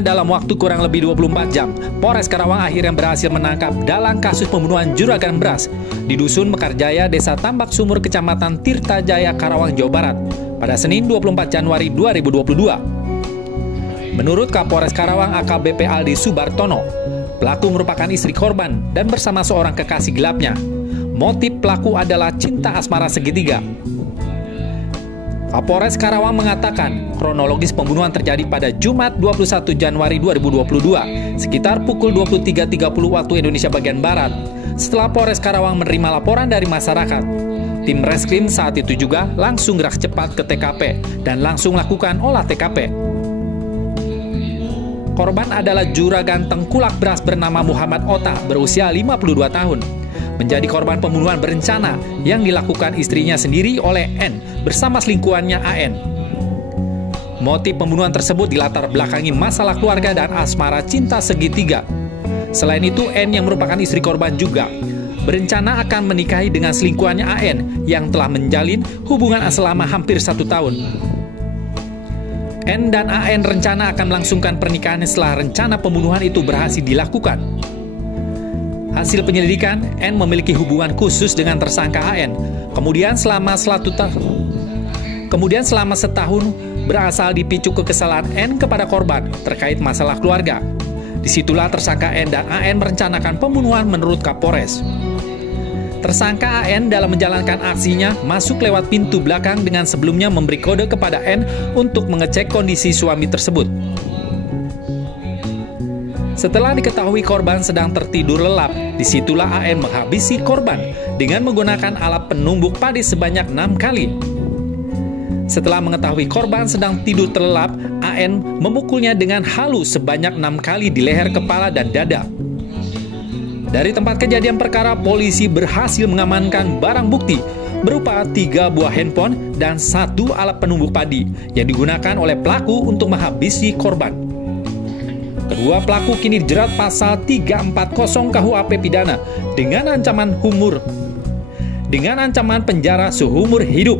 hanya dalam waktu kurang lebih 24 jam, Polres Karawang akhirnya berhasil menangkap dalang kasus pembunuhan juragan beras di Dusun Mekarjaya, Desa Tambak Sumur, Kecamatan Tirtajaya, Karawang, Jawa Barat, pada Senin 24 Januari 2022. Menurut Kapolres Karawang AKBP Aldi Subartono, pelaku merupakan istri korban dan bersama seorang kekasih gelapnya. Motif pelaku adalah cinta asmara segitiga. Kapolres Karawang mengatakan kronologis pembunuhan terjadi pada Jumat 21 Januari 2022 sekitar pukul 23.30 waktu Indonesia bagian Barat. Setelah Polres Karawang menerima laporan dari masyarakat, tim Reskrim saat itu juga langsung gerak cepat ke TKP dan langsung lakukan olah TKP. Korban adalah juragan tengkulak beras bernama Muhammad Ota berusia 52 tahun. Menjadi korban pembunuhan berencana yang dilakukan istrinya sendiri oleh N bersama selingkuhannya AN. Motif pembunuhan tersebut dilatar belakangi masalah keluarga dan asmara cinta segitiga. Selain itu, N yang merupakan istri korban juga berencana akan menikahi dengan selingkuhannya AN yang telah menjalin hubungan selama hampir 1 tahun. N dan AN rencana akan melangsungkan pernikahannya setelah rencana pembunuhan itu berhasil dilakukan. Hasil penyelidikan, N memiliki hubungan khusus dengan tersangka AN. Kemudian selama setahun berasal dipicu kekesalan N kepada korban terkait masalah keluarga. Disitulah tersangka N dan AN merencanakan pembunuhan menurut Kapolres. Tersangka AN dalam menjalankan aksinya masuk lewat pintu belakang dengan sebelumnya memberi kode kepada N untuk mengecek kondisi suami tersebut. Setelah diketahui korban sedang tertidur lelap, disitulah AN menghabisi korban dengan menggunakan alat penumbuk padi sebanyak 6 kali. Setelah mengetahui korban sedang tidur terlelap, AN memukulnya dengan halus sebanyak 6 kali di leher, kepala, dan dada. Dari tempat kejadian perkara, polisi berhasil mengamankan barang bukti berupa 3 buah handphone dan 1 alat penumbuk padi yang digunakan oleh pelaku untuk menghabisi korban. Kedua pelaku kini dijerat pasal 340 KUHP pidana dengan ancaman penjara seumur hidup.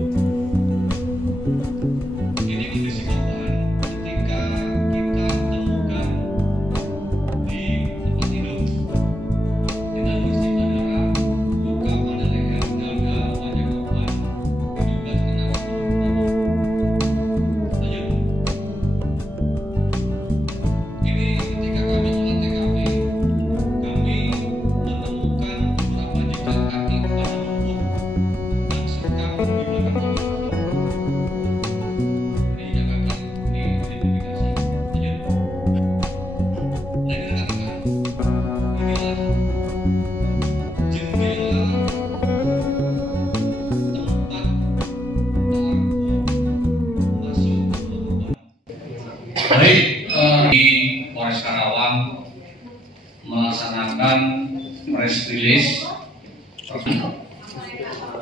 Baik, di Polres Karawang melaksanakan press release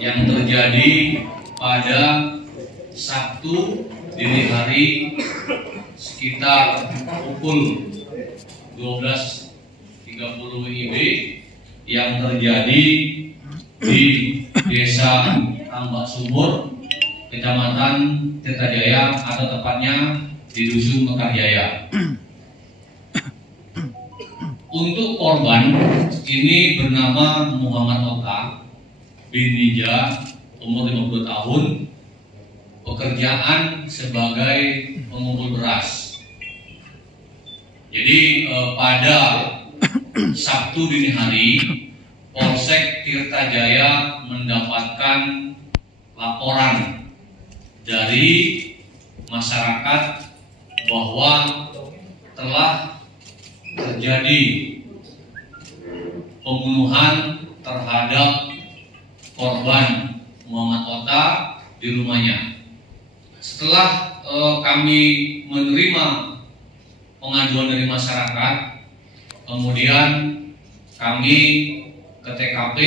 yang terjadi pada Sabtu dini hari sekitar pukul 12.30 WIB yang terjadi di Desa Tambak Sumur, Kecamatan Tirtajaya, atau tepatnya di Dusun Mekarjaya. Untuk korban ini bernama Muhammad Ota bin Nija, umur 50 tahun, pekerjaan sebagai pengumpul beras. Jadi pada Sabtu dini hari, Polsek Tirtajaya mendapatkan laporan dari masyarakat bahwa telah terjadi pembunuhan terhadap korban Muhammad Ota di rumahnya. Setelah kami menerima pengaduan dari masyarakat, kemudian kami ke TKP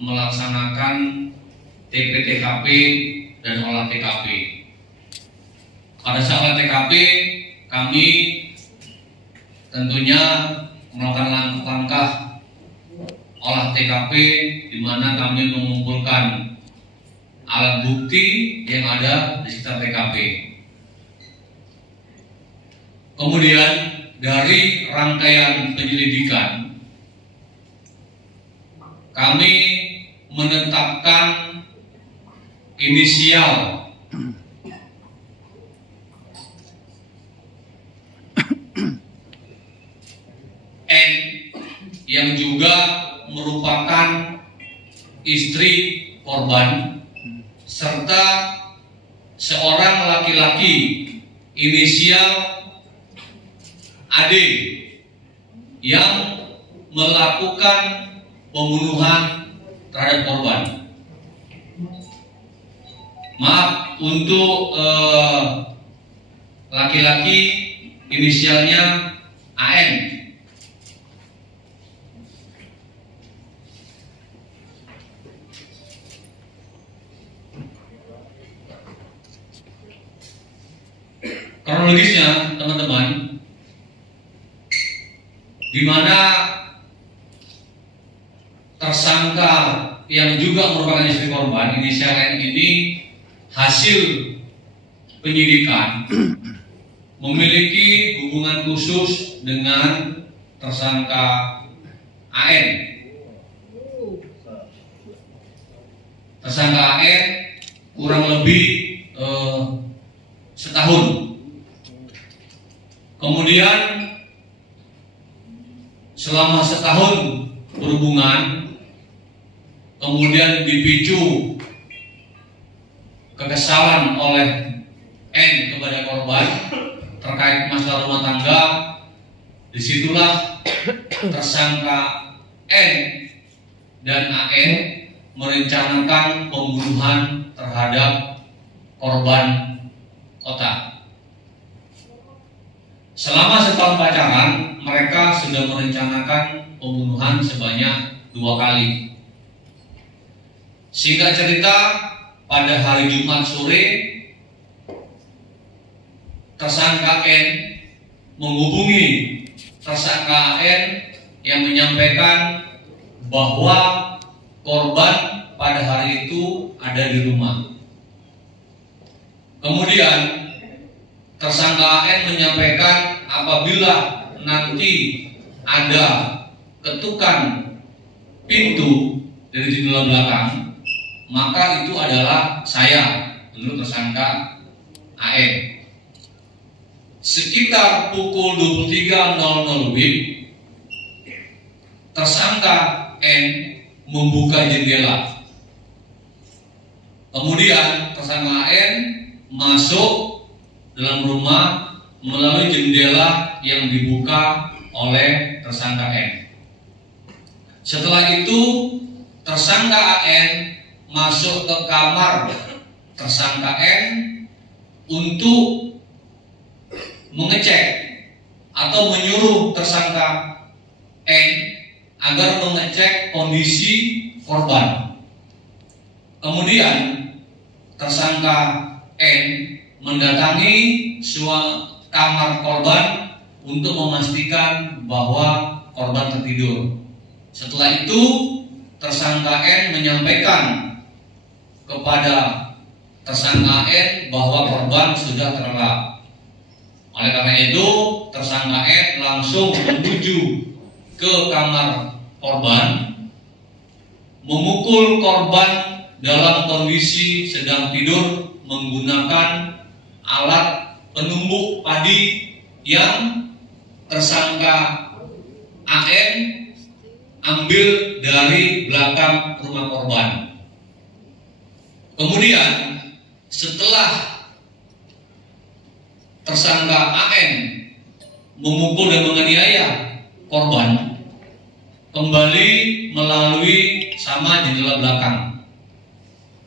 melaksanakan TP-TKP dan olah TKP. Pada saat TKP, kami tentunya melakukan langkah olah TKP, di mana kami mengumpulkan alat bukti yang ada di sekitar TKP. Kemudian dari rangkaian penyelidikan, kami menetapkan inisial N yang juga merupakan istri korban, serta seorang laki-laki inisial AD yang melakukan pembunuhan terhadap korban. Maaf, untuk laki-laki inisialnya AN. Kronologisnya, teman-teman, di mana tersangka yang juga merupakan istri korban inisial N ini hasil penyidikan memiliki hubungan khusus dengan tersangka AN. Tersangka AN kurang lebih setahun. Kemudian selama setahun berhubungan, kemudian dipicu kekesalan oleh N kepada korban terkait masalah rumah tangga. Disitulah tersangka N dan AN merencanakan pembunuhan terhadap korban Kota. Selama setahun pacaran, mereka sudah merencanakan pembunuhan sebanyak 2 kali. Singkat cerita, pada hari Jumat sore, tersangka N menghubungi tersangka N yang menyampaikan bahwa korban pada hari itu ada di rumah. Kemudian tersangka N menyampaikan apabila nanti ada ketukan pintu dari jendela belakang, maka itu adalah saya, menurut tersangka AN. Sekitar pukul 23.00 WIB, tersangka N membuka jendela. Kemudian tersangka N masuk dalam rumah melalui jendela yang dibuka oleh tersangka N. Setelah itu tersangka AN masuk ke kamar tersangka N untuk mengecek atau menyuruh tersangka N agar mengecek kondisi korban. Kemudian tersangka N mendatangi kamar korban untuk memastikan bahwa korban tertidur. Setelah itu tersangka N menyampaikan kepada tersangka N bahwa korban sudah terlelap. Oleh karena itu tersangka N langsung menuju ke kamar korban, memukul korban dalam kondisi sedang tidur menggunakan alat penumbuk padi yang tersangka AN ambil dari belakang rumah korban. Kemudian setelah tersangka AN memukul dan menganiaya korban, kembali melalui sama jendela belakang.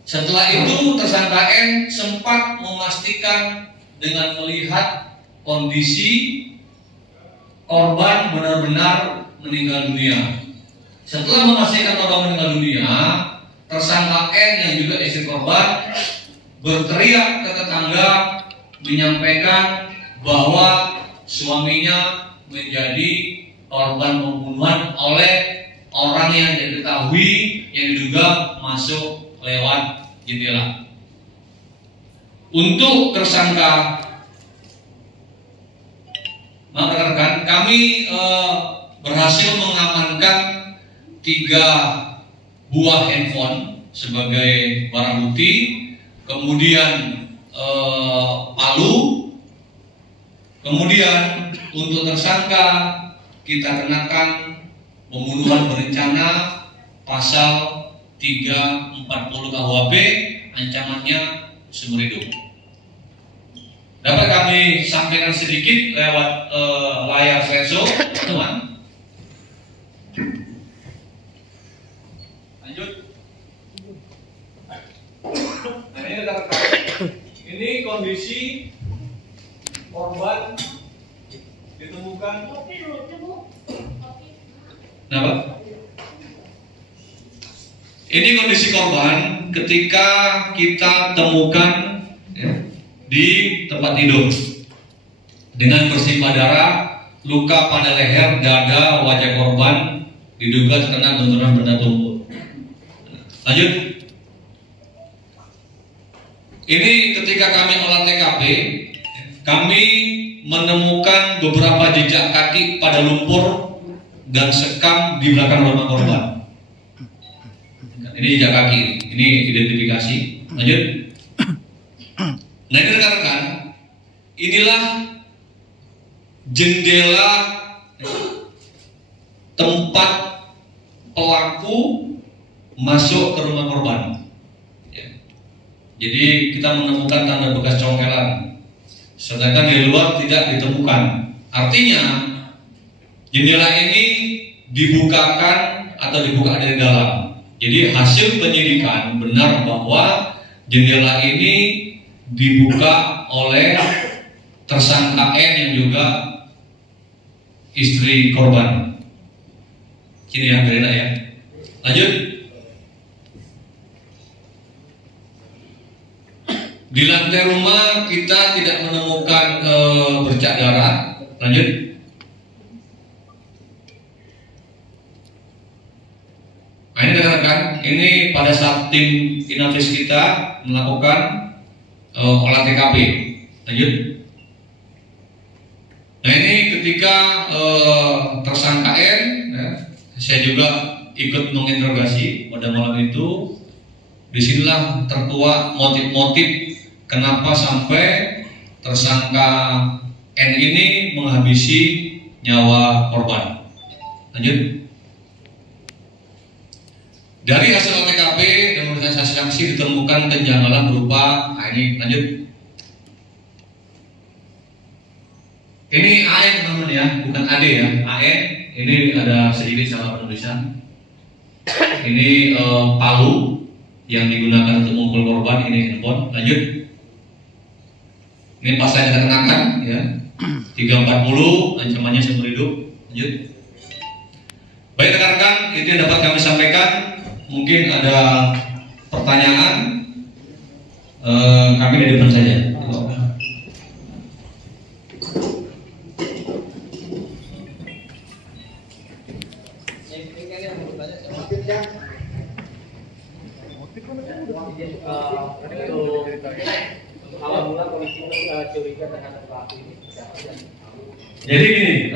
Setelah itu tersangka N sempat memastikan dengan melihat kondisi korban benar-benar meninggal dunia. Setelah memastikan korban meninggal dunia, tersangka N yang juga istri korban berteriak ke tetangga menyampaikan bahwa suaminya menjadi korban pembunuhan oleh orang yang diketahui yang diduga masuk lewat jendela. Untuk tersangka Maka rekan-rekan, kami berhasil mengamankan 3 buah handphone sebagai barang bukti, kemudian palu, kemudian untuk tersangka kita kenakan pembunuhan berencana pasal 340 KUHP, ancamannya seumur hidup. Dapat kami sampaikan sedikit lewat layar slideshow, teman-teman. Lanjut. Nah, ini rekan-rekan. Ini kondisi korban ditemukan. Kenapa? Ini kondisi korban ketika kita temukan ya, di tempat tidur dengan bersimbah darah, luka pada leher, dada, wajah korban diduga terkena benturan benda tumpul. Lanjut. Ini ketika kami olah TKP, kami menemukan beberapa jejak kaki pada lumpur dan sekam di belakang rumah korban. Ini jejak kaki, ini identifikasi. Lanjut. Nah ini rekan-rekan, inilah jendela tempat pelaku masuk ke rumah korban. Ya. Jadi kita menemukan tanda bekas congkelan, sedangkan di luar tidak ditemukan. Artinya jendela ini dibukakan atau dibuka dari dalam. Jadi hasil penyidikan benar bahwa jendela ini dibuka oleh tersangka N yang juga istri korban. Sini ya, Berena ya. Lanjut. Di lantai rumah kita tidak menemukan bercak darah. Lanjut. Nah ini rekan-rekan, ini pada saat tim Inavis kita melakukan olah TKP. Lanjut. Nah ini ketika tersangka N, ya, saya juga ikut menginterogasi pada malam itu. Disinilah terkuak motif-motif kenapa sampai tersangka N ini menghabisi nyawa korban. Lanjut. Dari hasil TKP dan pemeriksaan saksi ditemukan kejanggalan berupa, nah ini lanjut. Ini AN teman-teman ya, bukan AD ya. AN ini ada sedikit salah penulisan. Ini palu yang digunakan untuk memukul korban, ini handphone. Lanjut. Ini pasal yang kita kenakan ya. 340 ancamannya seumur hidup. Lanjut. Baik rekan-rekan, itu yang dapat kami sampaikan. Mungkin ada pertanyaan, kami di depan saja. Jadi gini,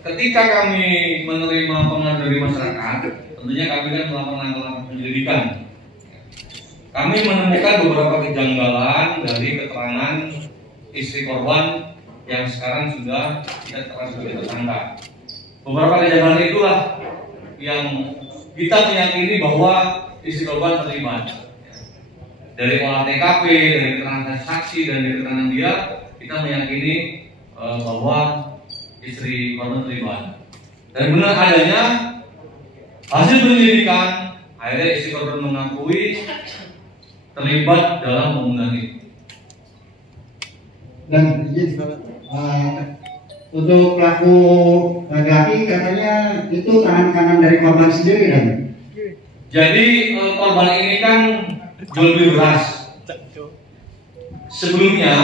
ketika kami menerima pengaduan dari masyarakat, tentunya kami kan melakukan langkah-langkah penyelidikan. Kami menemukan beberapa kejanggalan dari keterangan istri korban yang sekarang sudah tidak terang sebagai tersangka. Beberapa kejanggalan itulah yang kita meyakini bahwa istri korban terlibat. Dari olah TKP, dari keterangan saksi dan dari keterangan dia, kita meyakini bahwa istri korban terlibat. Dan benar adanya hasil penyelidikan, akhirnya istri korban mengakui terlibat dalam pembunuhan itu. Dan untuk pelaku laki-laki katanya itu tangan kanan dari korban sendiri kan? Jadi korban ini kan jual beli beras. Sebelumnya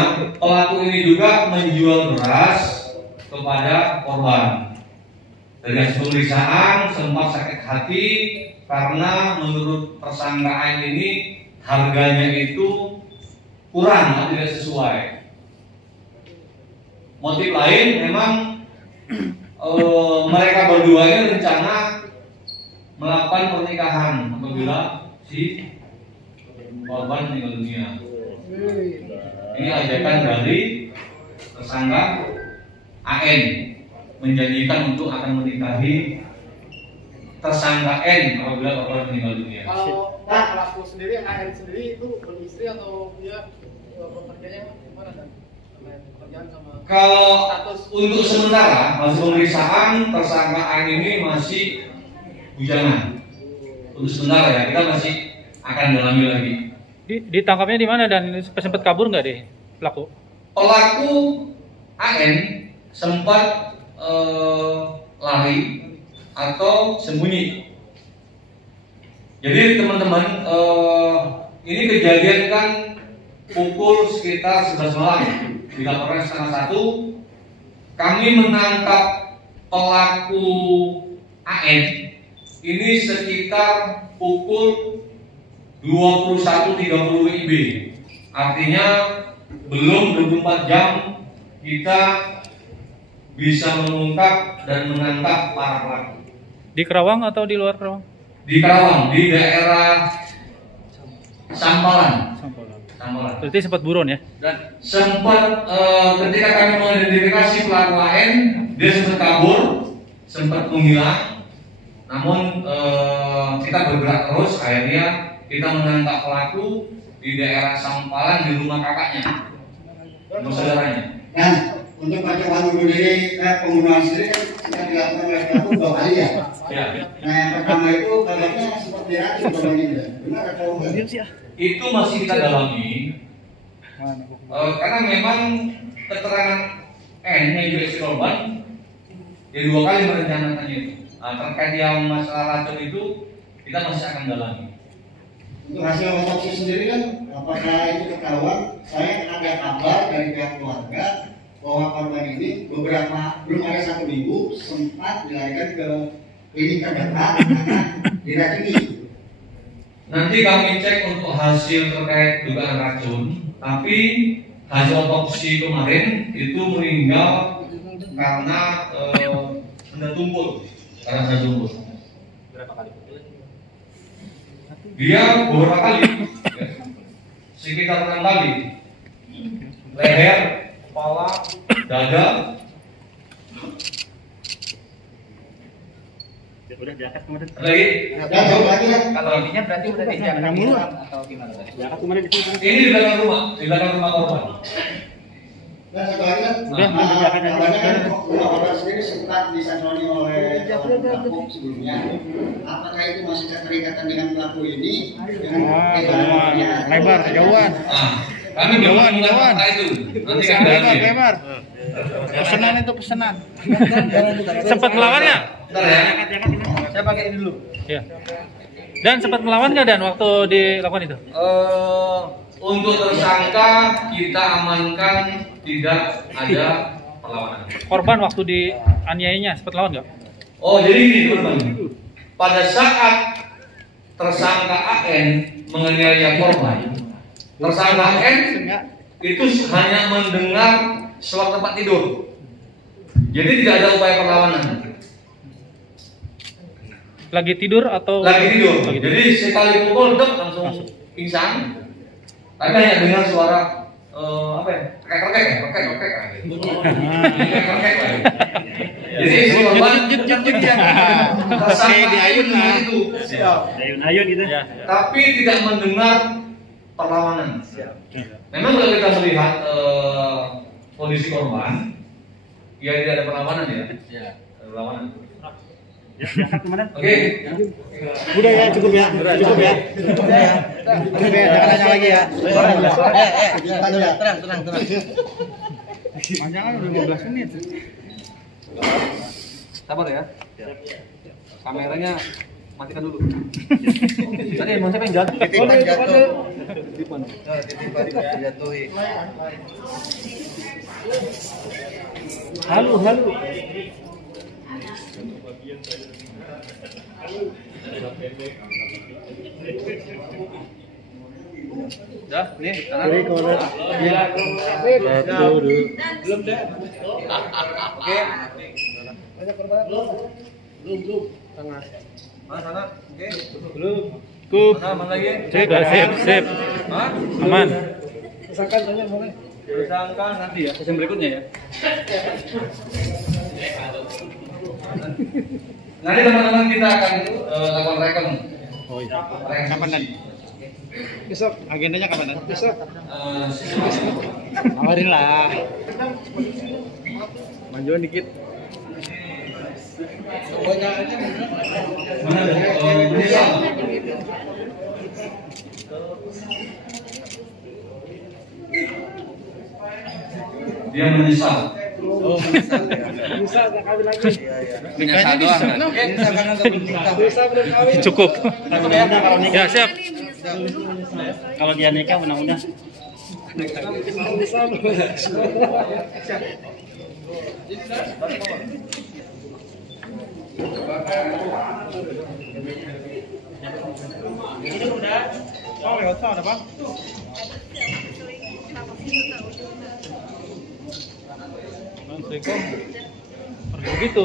pelaku ini juga menjual beras kepada korban. Dari hasil pemeriksaan sempat sakit hati karena menurut tersangkaan ini harganya itu kurang atau tidak sesuai. motif lain memang mereka berdua ini rencana melakukan pernikahan apabila si korban meninggal dunia. Ini ajakan dari tersangka AN menjanjikan untuk akan menikahi tersangka N apabila korban meninggal dunia. Kalau pelaku sendiri, AN sendiri itu beristri atau dia bekerjanya gimana kan? Pekerjaan sama. Kalau untuk sementara masih pemeriksaan tersangka AN ini masih bujangan. Untuk sementara ya, kita masih akan dalami lagi. Ditangkapnya di mana dan sempat kabur nggak deh pelaku? Pelaku AN sempat lari atau sembunyi. Jadi teman-teman, ini kejadian kan pukul sekitar 11 malam. Dilaporkan setengah 1. Kami menangkap pelaku AN ini sekitar pukul 21.30 WIB. Artinya belum 24 jam kita bisa mengungkap dan menangkap para pelaku. Di Kerawang atau di luar Kerawang? Di Kerawang, di daerah Sampalan. Berarti sempat buron ya? Dan sempat ketika kami mengidentifikasi pelaku AN, dia sempat kabur, sempat menghilang. Namun kita bergerak terus, akhirnya kita menangkap pelaku di daerah Sampalan di rumah kakaknya, rumah saudaranya. Dan untuk percobaan bunuh diri, pembunuhan sendiri kan sudah dilakukan oleh pelaku 2 kali ya. Ya. Nah yang pertama itu kabarnya sempat diracun korban itu, benar atau enggak? Itu masih kita dalami. Karena memang keterangan N yang juga si korban dia 2 kali merencanakan itu. Terkait yang masalah racun itu kita masih akan dalami. Untuk hasil otopsi sendiri kan, apakah itu ketahuan? Saya ada kabar dari pihak keluarga bahwa korban ini belum ada 1 minggu sempat dilarikan ke klinik terdekat karena diracuni. Nanti kami cek untuk hasil terkait dugaan racun, tapi hasil otopsi kemarin itu meninggal karena benda tumpul. Berapa kali? Dia beberapa kali, ya, sekitar 6 kali. Leher, kepala, dada. Udah diangkat kemarin. Lagi. Dan jauh lagi ya. Kalau intinya berarti udah dijanjikan atau gimana? Diangkat kemarin di sini. Ini di belakang rumah korban. Dan satu lagi kan, Udah, kabarnya kan rumah korban sendiri sempat disantroni oleh pelaku sebelumnya. Apakah itu masih keterikatan dengan pelaku ini? Dengan lebar, kejauhan. Nah, kami jauhan itu. Nanti kami dalami. Lebar. Pesanan itu pesanan. Sempat melawan nggak? Bentar ya. Saya pakai ini dulu. Iya. Dan sempat melawan nggak Dan waktu dilakukan itu? Untuk tersangka kita amankan tidak ada perlawanan. Korban waktu dianiayanya sempat lawan nggak? Oh jadi ini teman-teman. Pada saat tersangka AN menganiaya korban, tersangka N itu hanya mendengar suara tempat tidur. Jadi tidak ada upaya perlawanan. Lagi tidur atau? Lagi tidur. Jadi sekali pukul dek langsung pingsan. Tapi hanya dengar suara apa ya? Rekek. Jadi si korban tersangka ayun itu. Ayun gitu. Tapi tidak mendengar perlawanan. Memang kalau kita melihat kondisi korban, ya tidak ada perlawanan ya. Perlawanan. Ya, diangkat kemarin. Oke. Udah ya, cukup ya. Cukup ya. Jangan nanya lagi ya. Tenang. Panjangan udah 15 menit. Sabar ya. Kameranya matikan dulu. Tadi mau siapa yang jatuh? Titipan jatuh. Titipan dijatuhi. Halo. Dah, nih. Belum deh. Oke. Banyak korban belum? Belum. Tengah. Mana sana? Oke. Belum. Mana lagi? Sip. Hah? Aman. Misalkan tanya boleh. Tersangka nanti ya, sesi berikutnya ya. Nanti teman-teman kita akan lakukan rekon. Oh iya. Kapan dan? Besok. Agendanya kapan dan? Besok. Kabarin lah. Majuan dikit. Mana menyesal? Dia menyesal. Oh, Bisa nggak kawin lagi? Menyesal doang. Oke. Bisa belum kawin. cukup. Kalau nikah, Ya, siap. kalau dia nikah mudah-mudahan. Bisa belum? Oh, lewat sana, Bang. Assalamualaikum. Pergi gitu.